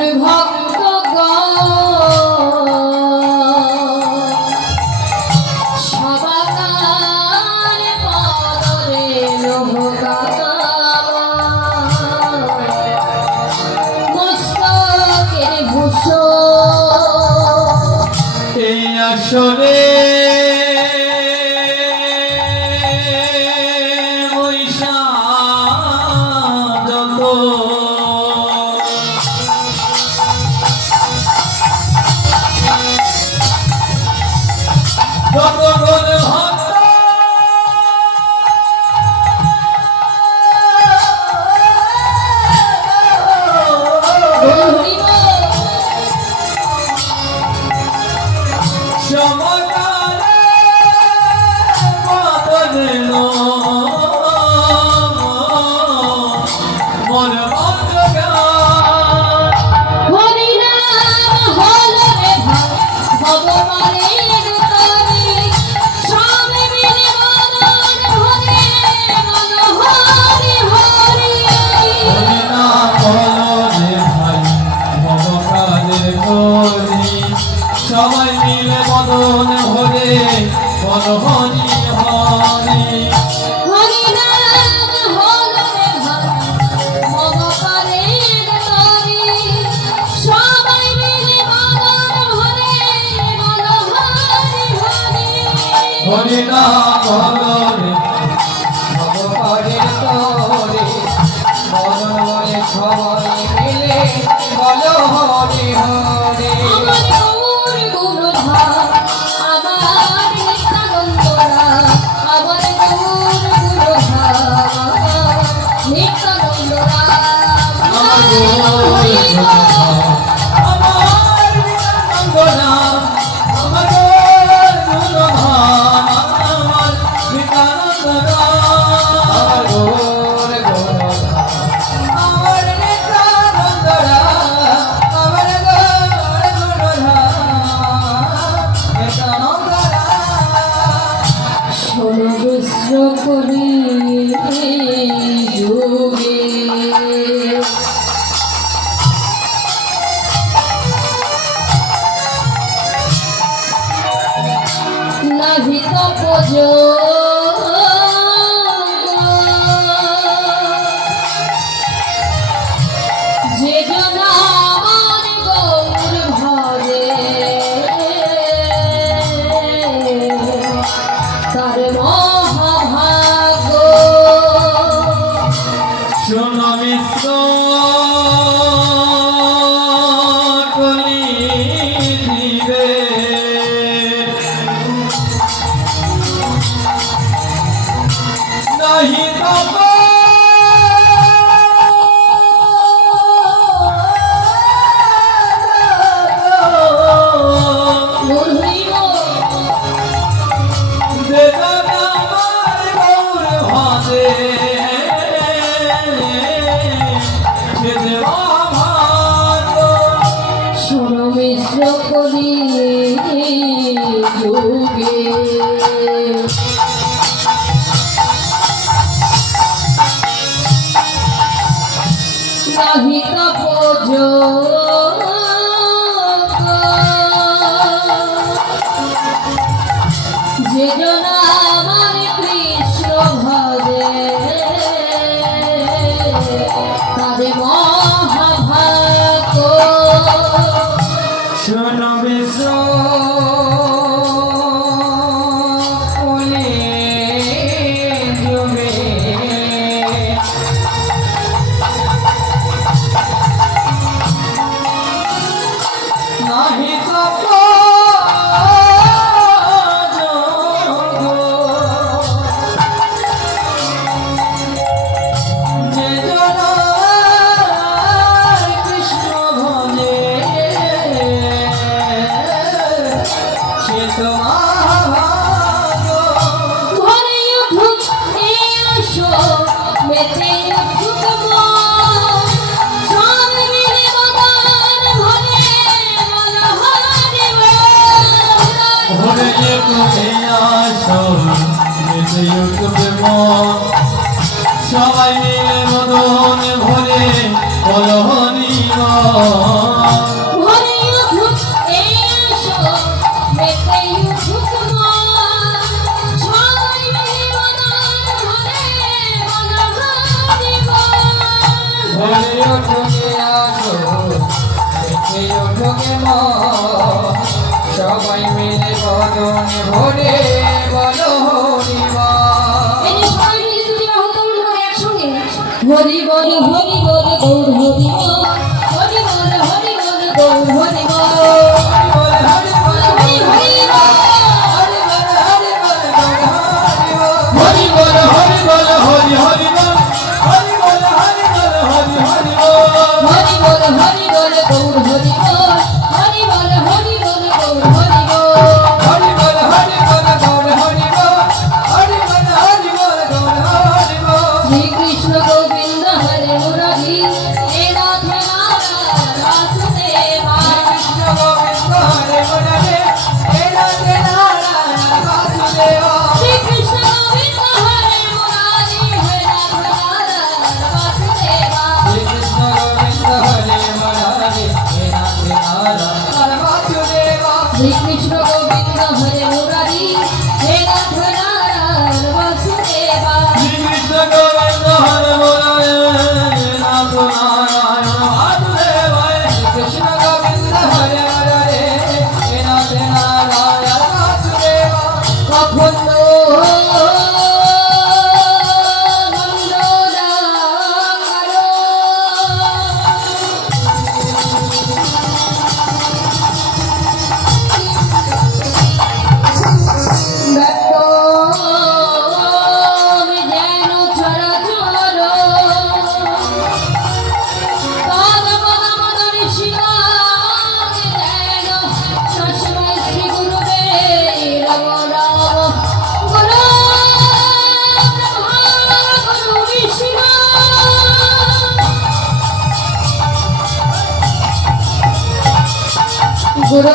গুরু ভক্ত সবাকার পদরে মস্তকের ভূষণ এই আসরে সবাই মিলে বদন হরে বল হরি হরি হরি নাম হলো রে ভগবানে হরি সবাই মিলে বদন হরে বল হরি হরি হরি নাম হলো রে ভগবানে হরি বদন হরে সবাই মিলে বল হরি হরি করি যুগে নাহি তপজ যে জন আমার গৌর ভরে তার শোনো মিশ্র কলি দিবে নাহি তব শোনো মিশ্র করি যুগে নাহি তপজ যে জন আমার কৃষ্ণ ভজে তাদের মহাভাগ্য শোনো বিশ্ব কলি যুগে নাহি তপ সবাই মিলে মদন ভরে বল হরি যোগে সবাই মিলে বদনে ভরে বলো হরিবা এই যে সবাই মিলে যদি হতমন করে একসঙ্গে হরি বল গৌর হরি বল হরি বল গৌর হরি বল হরি বল হরি বল হরি বল হরি বল হরি হরি বল হরি বল হরি বল হরি হরি বল হরি বল গৌর হরি বল হরি বল গৌর হরি বল হরি বল হরি বল গৌর হরি বল হরি বল হরি বল গৌর হরি বল শ্রীকৃষ্ণ গোবিন্দ হরে মুরারি হে নাথ নারায়ণ বাসুদেবা কৃষ্ণ গোবিন্দ হরে মুরারে হে নাথ নারায়ণ বাসুদেবা শ্রীকৃষ্ণ গোবিন্দ হরে মুরারি হে নাথ নারায়ণ বাসুদেবা কৃষ্ণ গোবিন্দ হরে মুরারে হে নাথ নারায়ণ বাসুদেবা শ্রীকৃষ্ণ গোবিন্দ হরে মুরারি হে নাথ নারায়ণ বাসুদেবা কৃষ্ণ গোবিন্দ হরে মুরারে নাথ নারায়ণ বাসুদেবা কৃষ্ণ গোবিন্দ হরে মুরারে হে নাথ নারায়ণ বাসুদেবা কখন গুরু